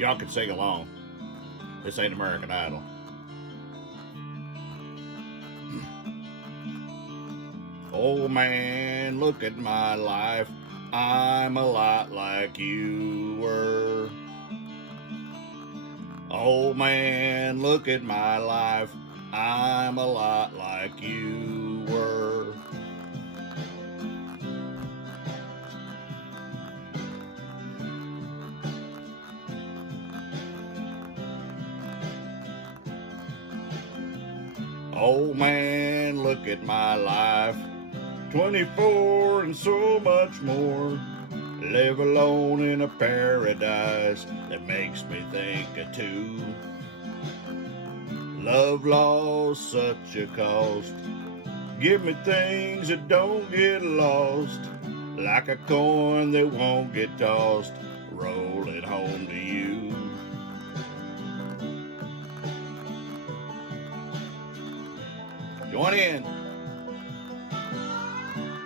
Y'all can sing along. This ain't American Idol. Oh man, look at my life. I'm a lot like you were. Oh man, look at my life. I'm a lot like you were. Oh man, look at my life. 24 and so much more. Live alone in a paradise that makes me think of two. Love lost such a cost. Give me things that don't get lost. Like a coin that won't get tossed. Roll it home to you. Join in.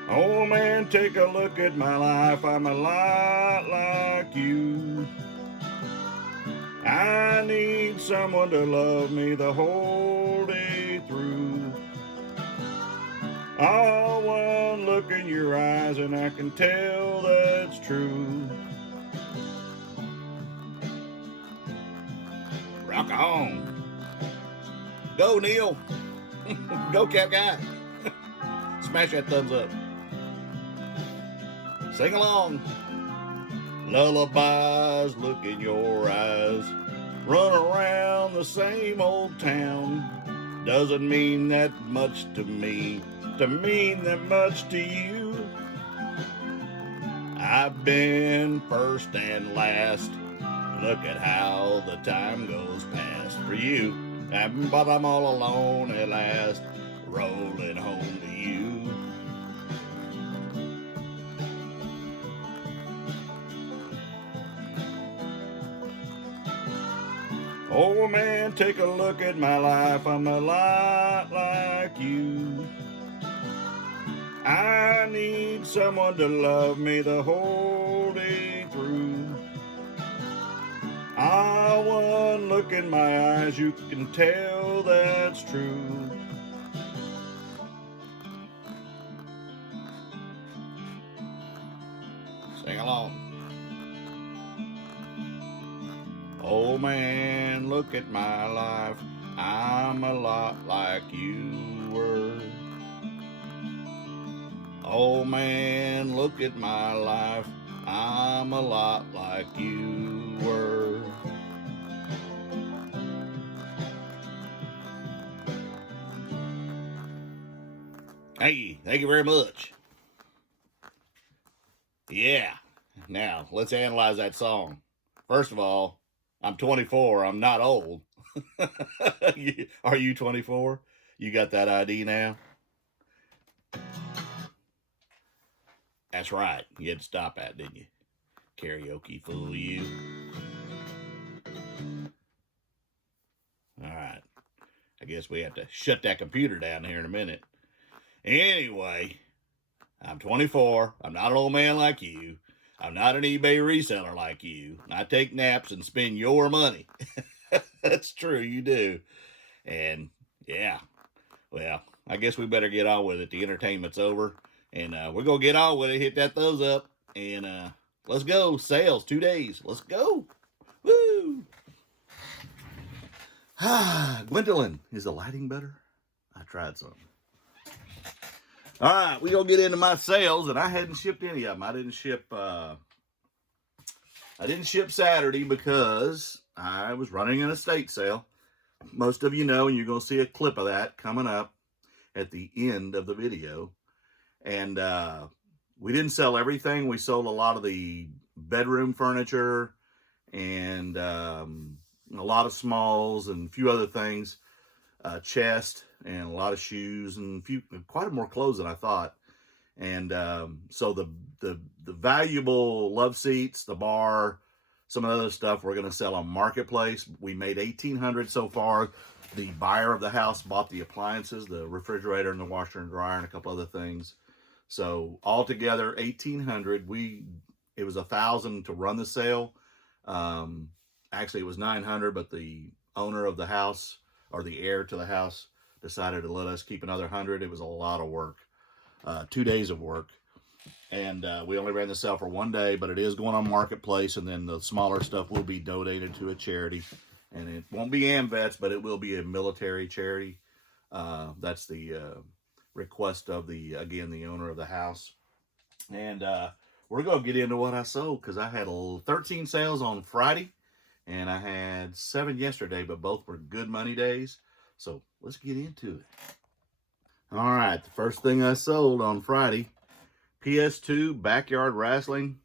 Oh man, take a look at my life. I'm a lot like you. I need someone to love me the whole day through. All one look in your eyes and I can tell that's true. Rock on. Go, Neil. Go, Cap Guy. Smash that thumbs up. Sing along. Lullabies look in your eyes. Run around the same old town. Doesn't mean that much to me, to mean that much to you. I've been first and last. Look at how the time goes past for you. But I'm all alone at last. Rolling home to you. Oh man, take a look at my life. I'm a lot like you. I need someone to love me the whole day through. Ah, one look in my eyes, you can tell that's true. Sing along. Oh man, look at my life. I'm a lot like you were. Oh man, look at my life. I'm a lot like you were. Hey, thank you very much. Yeah. Now, let's analyze that song. First of all, I'm 24. I'm not old. Are you 24? You got that ID now? That's right. You had to stop that, didn't you? Karaoke fool you. All right. I guess we have to shut that computer down here in a minute. Anyway, I'm 24. I'm not an old man like you. I'm not an eBay reseller like you. I take naps and spend your money. That's true, you do. And yeah, well, I guess we better get on with it. The entertainment's over. And we're going to get on with it. Hit that thumbs up. And let's go. Sales, 2 days. Let's go. Woo! Gwendolyn, is the lighting better? I tried something. All right, we're going to get into my sales. And I hadn't shipped any of them. I didn't ship Saturday because I was running an estate sale. Most of you know, and you're going to see a clip of that coming up at the end of the video. And we didn't sell everything. We sold a lot of the bedroom furniture and a lot of smalls and a few other things, chest and a lot of shoes and quite more clothes than I thought. And so the valuable love seats, the bar, some of the other stuff we're going to sell on Marketplace. We made $1,800 so far. The buyer of the house bought the appliances, the refrigerator and the washer and dryer and a couple other things. So altogether, $1,800. It was $1,000 to run the sale. actually it was $900, but the owner of the house, or the heir to the house, decided to let us keep another $100. It was a lot of work, 2 days of work. And we only ran the sale for 1 day, but it is going on Marketplace, and then the smaller stuff will be donated to a charity. And it won't be AmVets, but it will be a military charity. That's the request of the owner of the house. And we're going to get into what I sold, because I had 13 sales on Friday, and I had 7 yesterday, but both were good money days. So let's get into it. All right, the first thing I sold on Friday, PS2 backyard wrestling.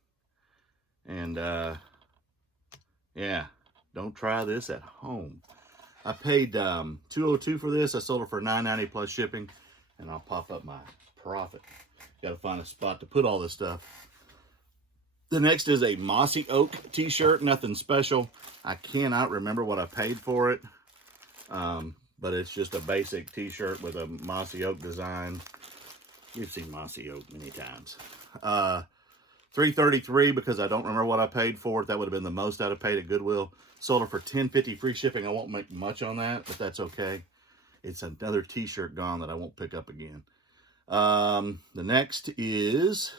And yeah, don't try this at home. I paid $202 for this. I sold it for $9.90 plus shipping, and I'll pop up my profit. Got to find a spot to put all this stuff. The next is a Mossy Oak t-shirt, nothing special. I cannot remember what I paid for it, but it's just a basic t-shirt with a Mossy Oak design. You've seen Mossy Oak many times. $333 because I don't remember what I paid for it. That would have been the most I'd have paid at Goodwill. Sold it for $10.50 free shipping. I won't make much on that, but that's okay. It's another t-shirt gone that I won't pick up again. The next is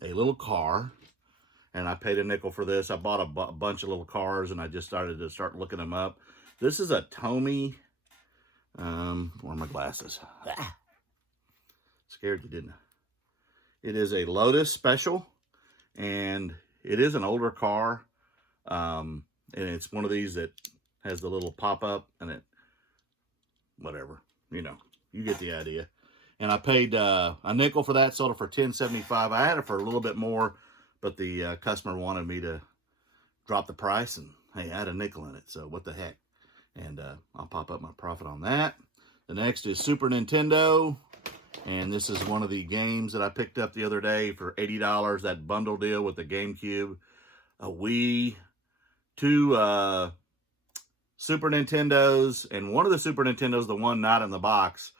a little car, and I paid a nickel for this. I bought a bunch of little cars, and I just started looking them up. This is a Tommy. Where are my glasses? Scared you, didn't I? It is a Lotus Special, and it is an older car, and it's one of these that has the little pop-up, and it, whatever, you know, you get the idea. And I paid a nickel for that, sold it for $10.75. I had it for a little bit more, but the customer wanted me to drop the price, and hey, I had a nickel in it, so what the heck. And I'll pop up my profit on that. The next is Super Nintendo. And this is one of the games that I picked up the other day for $80. That bundle deal with the GameCube, a Wii, 2 Super Nintendos, and one of the Super Nintendos, the one not in the box,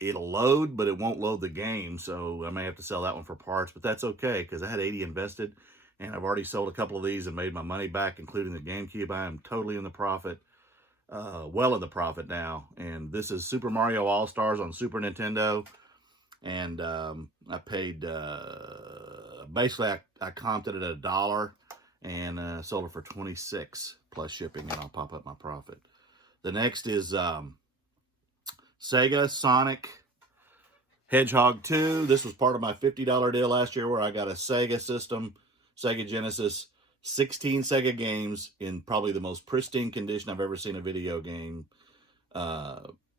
it'll load, but it won't load the game. So I may have to sell that one for parts, but that's okay, because I had $80 invested, and I've already sold a couple of these and made my money back, including the GameCube. I am totally in the profit. Well in the profit now. And this is Super Mario All-Stars on Super Nintendo, and I paid basically I comped it at $1 and sold it for $26 plus shipping, and I'll pop up my profit. The next is Sega Sonic Hedgehog 2. This was part of my $50 deal last year, where I got a Sega system, Sega Genesis, 16 Sega games in probably the most pristine condition I've ever seen a video game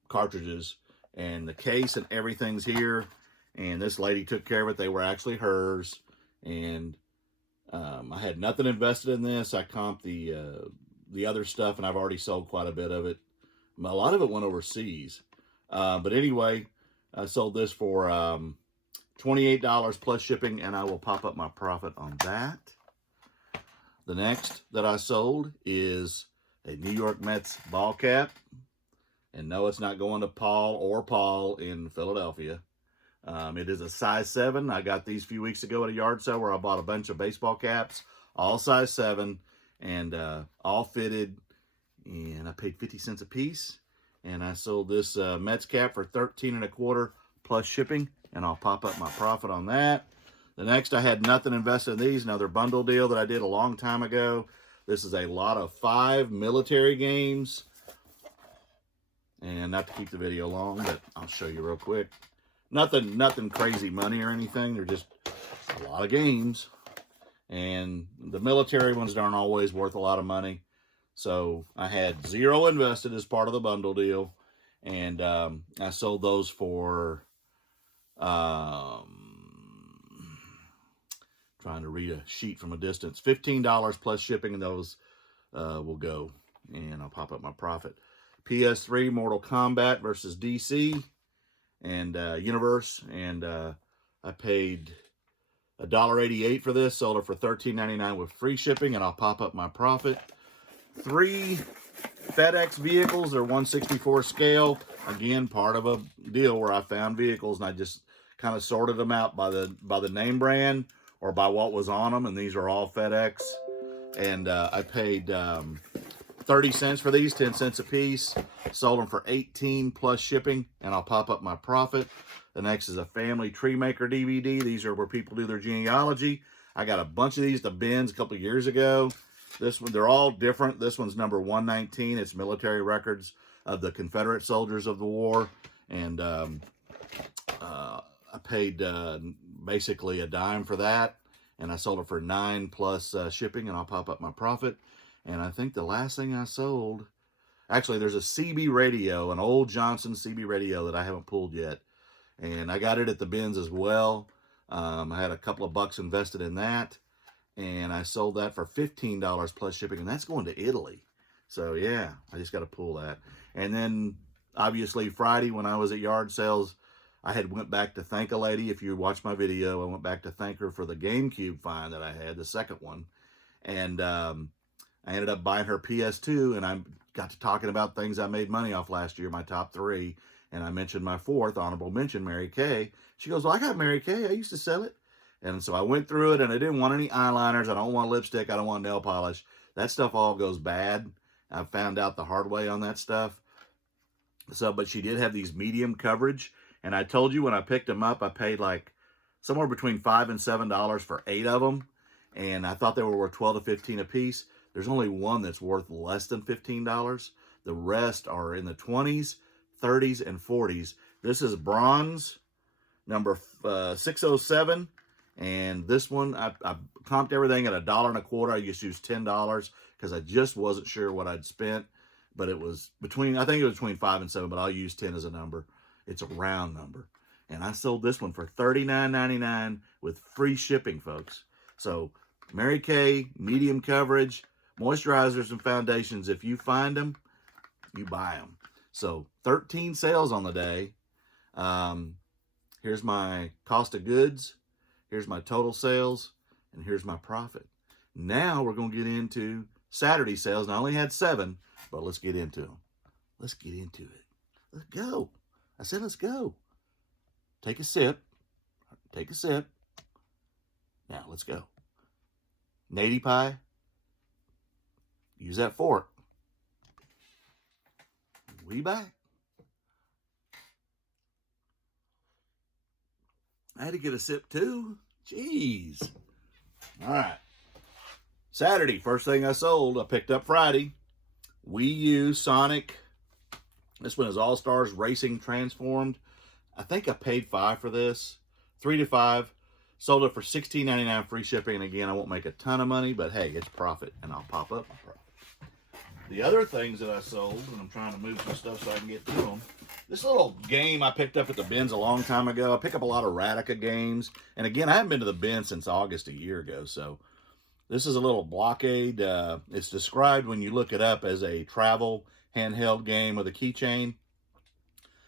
cartridges, and the case and everything's here, and this lady took care of it. They were actually hers, and I had nothing invested in this. I comped the other stuff, and I've already sold quite a bit of it. A lot of it went overseas, but anyway, I sold this for $28 plus shipping, and I will pop up my profit on that. The next that I sold is a New York Mets ball cap. And no, it's not going to Paul in Philadelphia. It is a size 7. I got these a few weeks ago at a yard sale where I bought a bunch of baseball caps, all size 7, and all fitted. And I paid 50 cents a piece. And I sold this Mets cap for $13.25 plus shipping. And I'll pop up my profit on that. The next, I had nothing invested in these. Another bundle deal that I did a long time ago. This is a lot of 5 military games. And not to keep the video long, but I'll show you real quick. Nothing crazy money or anything. They're just a lot of games. And the military ones aren't always worth a lot of money. So I had 0 invested as part of the bundle deal. And I sold those for... trying to read a sheet from a distance. $15 plus shipping, and those will go. And I'll pop up my profit. PS3 Mortal Kombat versus DC and Universe. And I paid $1.88 for this. Sold it for $13.99 with free shipping, and I'll pop up my profit. 3 FedEx vehicles. They're 1/64 scale. Again, part of a deal where I found vehicles, and I just kind of sorted them out by the name brand, or by what was on them, and these are all FedEx. And I paid 30 cents for these, 10 cents a piece. Sold them for 18 plus shipping, and I'll pop up my profit. The next is a family tree maker DVD. These are where people do their genealogy. I got a bunch of these, the bins, a couple of years ago. This one, they're all different. This one's number 119. It's military records of the Confederate soldiers of the war. And I paid basically a dime for that. And I sold it for 9 plus shipping, and I'll pop up my profit. And I think the last thing I sold, actually, there's a CB radio, an old Johnson CB radio that I haven't pulled yet. And I got it at the bins as well. I had a couple of bucks invested in that. And I sold that for $15 plus shipping. And that's going to Italy. So, yeah, I just got to pull that. And then, obviously, Friday when I was at yard sales, I had went back to thank a lady. If you watched my video, I went back to thank her for the GameCube find that I had, the second one. And I ended up buying her PS2, and I got to talking about things I made money off last year, my top 3. And I mentioned my 4th, honorable mention, Mary Kay. She goes, well, I got Mary Kay. I used to sell it. And so I went through it, and I didn't want any eyeliners. I don't want lipstick. I don't want nail polish. That stuff all goes bad. I found out the hard way on that stuff. So, but she did have these medium coverage. And I told you when I picked them up, I paid like somewhere between $5 and $7 for 8 of them. And I thought they were worth $12 to $15 a piece. There's only one that's worth less than $15. The rest are in the 20s, 30s, and 40s. This is bronze, number 607. And this one, I comped everything at $1.25. I just used $10 because I just wasn't sure what I'd spent. But it was between, I think it was between 5 and 7, but I'll use 10 as a number. It's a round number. And I sold this one for $39.99 with free shipping, folks. So, Mary Kay, medium coverage, moisturizers and foundations. If you find them, you buy them. So, 13 sales on the day. Here's my cost of goods. Here's my total sales. And here's my profit. Now, we're going to get into Saturday sales. And I only had 7, but let's get into them. Let's get into it. Let's go. I said, let's go. Take a sip. Take a sip. Now, let's go. Nady pie. Use that fork. We back. I had to get a sip too. Jeez. All right. Saturday, first thing I sold, I picked up Friday. Wii U Sonic. This one is All-Stars Racing Transformed. I think I paid $5 for this. $3 to $5. Sold it for $16.99 free shipping. And again, I won't make a ton of money, but hey, it's profit. And I'll pop up my profit. The other things that I sold, and I'm trying to move some stuff so I can get through them. This little game I picked up at the bins a long time ago. I pick up a lot of Radica games. And again, I haven't been to the bin since August a year ago. So this is a little blockade. It's described when you look it up as a travel handheld game with a keychain.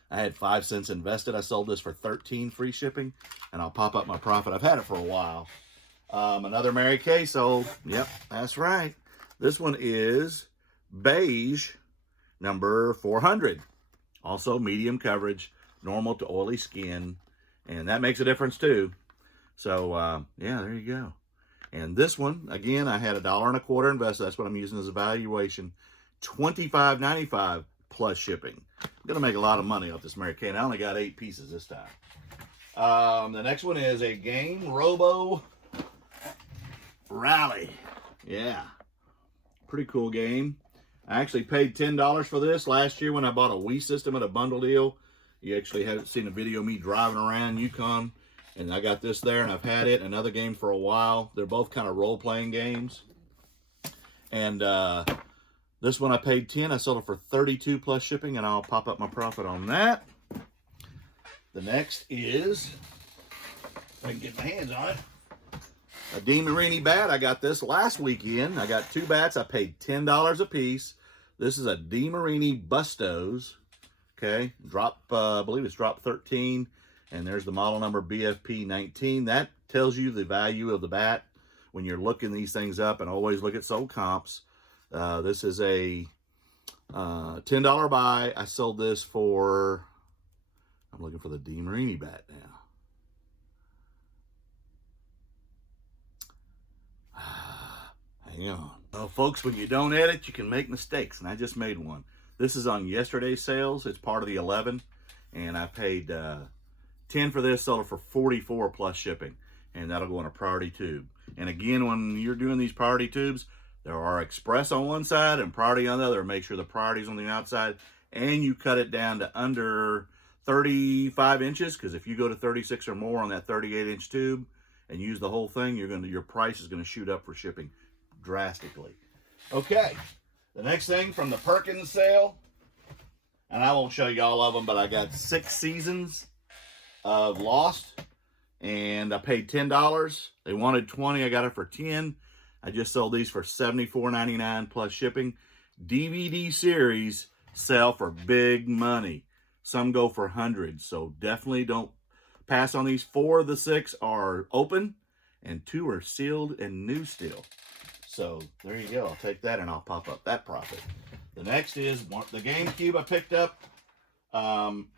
I had 5 cents invested. I sold this for 13 free shipping, and I'll pop up my profit. I've had it for a while. Another Mary Kay sold. Yep, that's right. This one is beige, number 400. Also medium coverage, normal to oily skin, and that makes a difference too. So, yeah, there you go. And this one, again, I had $1.25 invested. That's what I'm using as a valuation. $25.95 plus shipping. I'm going to make a lot of money off this Mary Kay. And I only got 8 pieces this time. The next one is a Game Robo Rally. Yeah. Pretty cool game. I actually paid $10 for this last year when I bought a Wii system at a bundle deal. You actually haven't seen a video of me driving around Yukon. And I got this there, and I've had it. Another game for a while. They're both kind of role-playing games. And this one I paid $10. I sold it for $32 plus shipping, and I'll pop up my profit on that. The next is, if I can get my hands on it, a DeMarini bat. I got this last weekend. I got 2 bats. I paid $10 a piece. This is a DeMarini Bustos. Okay, I believe it's drop 13. And there's the model number BFP19. That tells you the value of the bat when you're looking these things up, and always look at sold comps. This is a $10 buy. I sold this for, I'm looking for the DeMarini bat now. Yeah. Well, folks, when you don't edit, you can make mistakes, and I just made one. This is on yesterday's sales. It's part of the 11, and I paid 10 for this, sold it for 44 plus shipping, and that'll go in a priority tube. And again, when you're doing these priority tubes, there are express on one side and priority on the other. Make sure the priority is on the outside, and you cut it down to under 35 inches, because if you go to 36 or more on that 38-inch tube and use the whole thing, your price is going to shoot up for shipping drastically. Okay, the next thing from the Perkins sale, and I won't show you all of them, but I got 6 seasons of Lost, and I paid $10. They wanted 20. I got it for 10. I just sold these for $74.99 plus shipping. DVD series sell for big money. Some go for hundreds, so definitely don't pass on these. 4 of the 6 are open, and 2 are sealed and new still. So there you go. I'll take that, and I'll pop up that profit. The next is the GameCube I picked up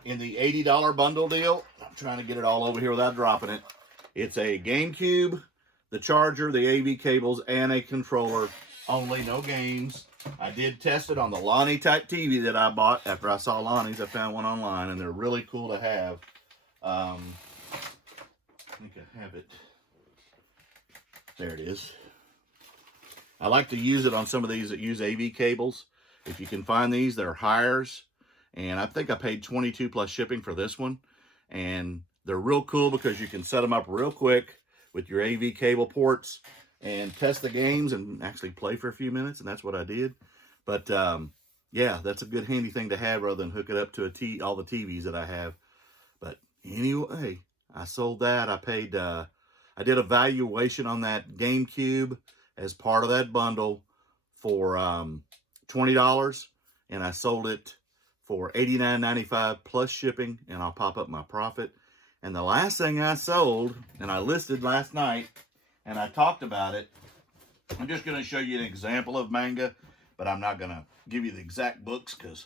in the $80 bundle deal. I'm trying to get it all over here without dropping it. It's a GameCube, the charger, the AV cables, and a controller. Only, no games. I did test it on the Lonnie type TV that I bought after I saw Lonnie's. I found one online, and they're really cool to have. I think I have it. There it is. I like to use it on some of these that use AV cables. If you can find these, they're hires. And I think I paid $22 plus shipping for this one. And they're real cool because you can set them up real quick with your AV cable ports and test the games and actually play for a few minutes. And that's what I did. But yeah, that's a good handy thing to have rather than hook it up to all the TVs that I have. But anyway, I sold that. I paid, I did a valuation on that GameCube as part of that bundle for $20, and I sold it for $89.95 plus shipping, and I'll pop up my profit. And the last thing I sold, and I listed last night, and I talked about it, I'm just going to show you an example of manga, but I'm not going to give you the exact books because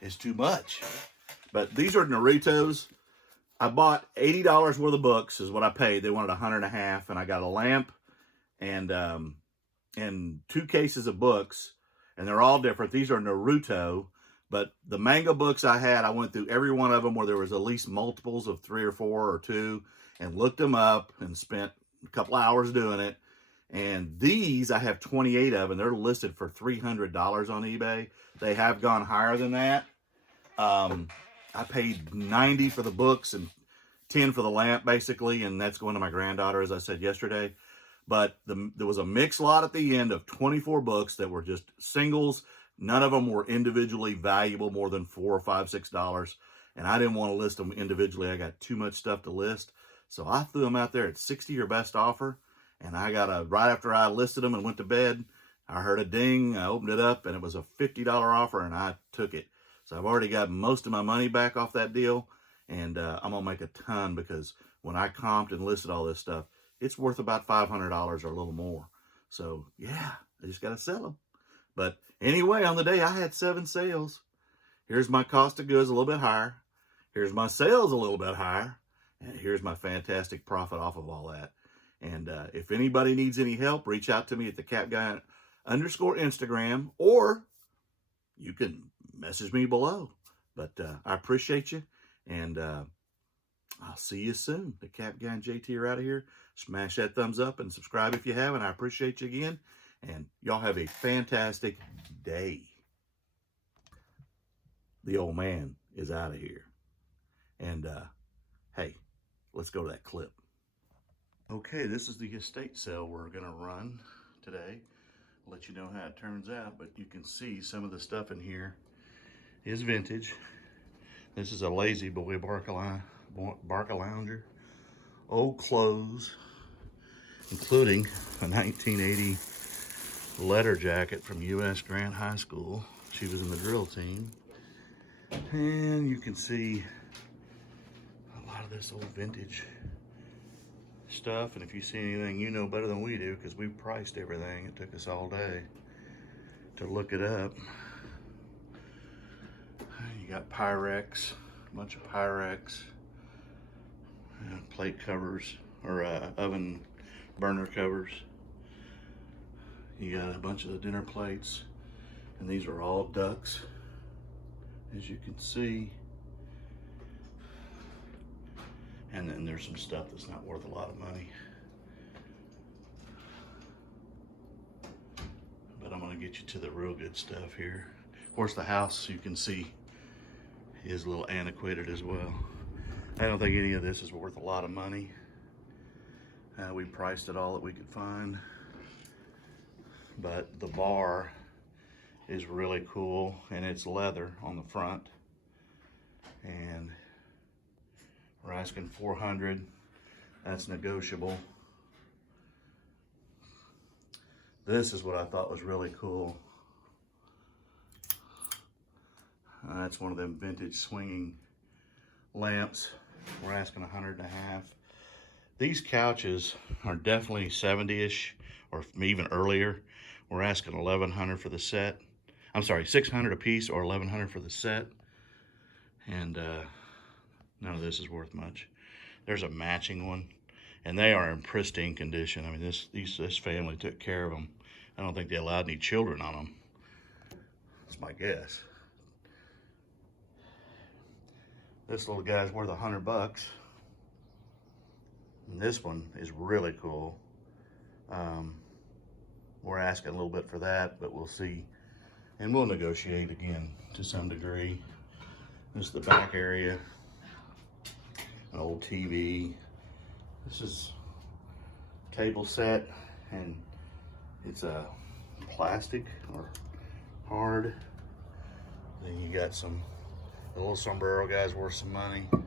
it's too much. But these are Naruto's. I bought $80 worth of books is what I paid. They wanted $150, and I got a lamp and 2 cases of books, and they're all different. These are Naruto, but the manga books I had, I went through every one of them where there was at least multiples of 3 or 4 or 2 and looked them up and spent a couple hours doing it. And these, I have 28 of, and they're listed for $300 on eBay. They have gone higher than that. I paid $90 for the books and $10 for the lamp, basically, and that's going to my granddaughter, as I said yesterday. But there was a mixed lot at the end of 24 books that were just singles. None of them were individually valuable more than $4 or $5, $6. And I didn't want to list them individually. I got too much stuff to list. So I threw them out there at 60 or best offer. And I got right after I listed them and went to bed, I heard a ding. I opened it up, and it was a $50 offer, and I took it. So I've already got most of my money back off that deal. And I'm going to make a ton because when I comped and listed all this stuff, it's worth about $500 or a little more. So, yeah, I just got to sell them. But anyway, on the day, I had 7 sales. Here's my cost of goods a little bit higher. Here's my sales a little bit higher. And here's my fantastic profit off of all that. And if anybody needs any help, reach out to me at TheCapGuy _Instagram, or you can message me below. But I appreciate you, and I'll see you soon. The Cap Guy and JT are out of here. Smash that thumbs up and subscribe if you haven't. I appreciate you again. And y'all have a fantastic day. The old man is out of here. And, hey, let's go to that clip. Okay, this is the estate sale we're going to run today. I'll let you know how it turns out. But you can see some of the stuff in here is vintage. This is a Lazy Boy Barca Lounger. Old clothes, including a 1980 letter jacket from U.S. Grant High School. She was in the drill team. And you can see a lot of this old vintage stuff. And if you see anything you know better than we do, because we priced everything, it took us all day to look it up. You got Pyrex, a bunch of Pyrex, plate covers, or oven burner covers. You got a bunch of the dinner plates, and these are all ducks, as you can see. And then there's some stuff that's not worth a lot of money. But I'm gonna get you to the real good stuff here. Of course, the house, you can see, is a little antiquated as well. I don't think any of this is worth a lot of money. We priced it all that we could find. But the bar is really cool, and it's leather on the front. And we're asking $400. That's negotiable. This is what I thought was really cool. That's one of them vintage swinging lamps. We're asking $100.50. These couches are definitely 70-ish or even earlier. We're asking $1,100 for the set. I'm sorry, $600 a piece or $1,100 for the set. And none of this is worth much. There's a matching one, and they are in pristine condition. I mean, this family took care of them. I don't think they allowed any children on them. That's my guess. This little guy's worth $100. And this one is really cool. We're asking a little bit for that, but we'll see. And we'll negotiate again to some degree. This is the back area. An old TV. This is table set, and it's a plastic or hard. Then you got the little sombrero guy's worth some money. And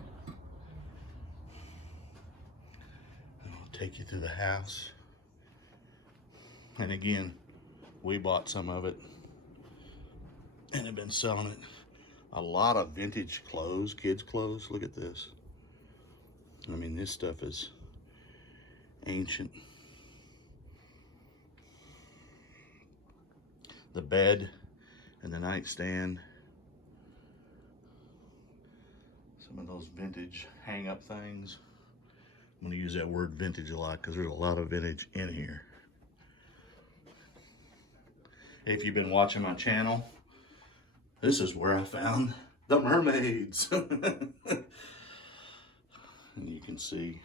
I'll take you through the house. And again, we bought some of it and have been selling it. A lot of vintage clothes, kids' clothes. Look at this. I mean, this stuff is ancient. The bed and the nightstand. Some of those vintage hang-up things. I'm going to use that word vintage a lot because there's a lot of vintage in here. If you've been watching my channel, this is where I found the mermaids. And you can see,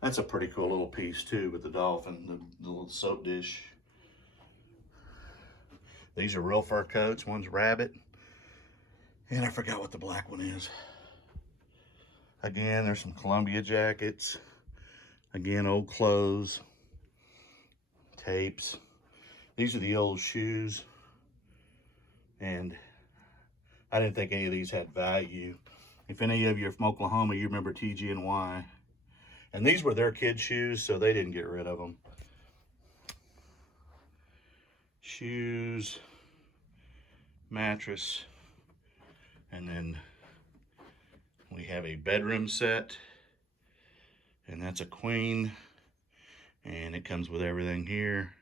that's a pretty cool little piece too, with the dolphin, the little soap dish. These are real fur coats. One's rabbit, and I forgot what the black one is. Again, there's some Columbia jackets. Again, old clothes, tapes. These are the old shoes, and I didn't think any of these had value. If any of you are from Oklahoma, you remember TG&Y. And these were their kids' shoes, so they didn't get rid of them. Shoes, mattress, and then we have a bedroom set, and that's a queen, and it comes with everything here.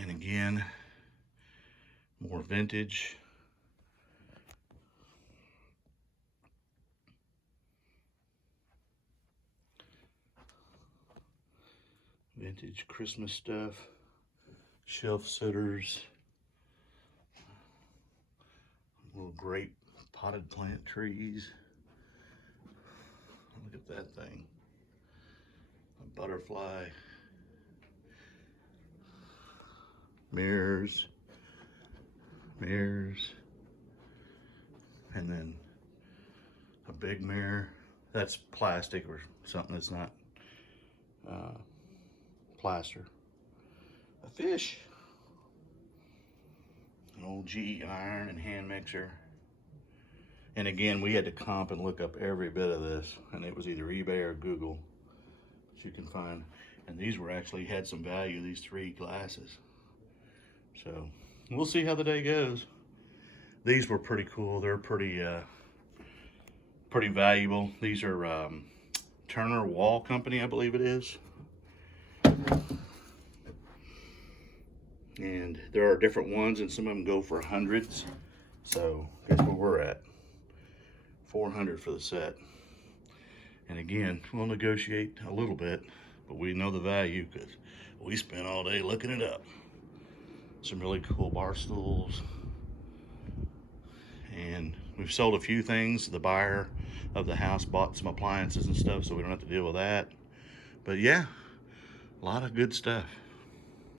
And again, more vintage. Vintage Christmas stuff, shelf sitters, little grape potted plant trees. Look at that thing, a butterfly, mirrors, and then a big mirror. That's plastic or something that's not plaster. A fish, an old GE iron and hand mixer. And again, we had to comp and look up every bit of this, and it was either eBay or Google that you can find. And these were actually had some value, these 3 glasses. So we'll see how the day goes. These were pretty cool. They're pretty valuable. These are Turner Wall Company, I believe it is. And there are different ones, and some of them go for hundreds. So guess where we're at? $400 for the set. And again, we'll negotiate a little bit. but we know the value because we spent all day looking it up. Some really cool bar stools. And we've sold a few things. The buyer of the house bought some appliances and stuff, so we don't have to deal with that. But yeah, a lot of good stuff.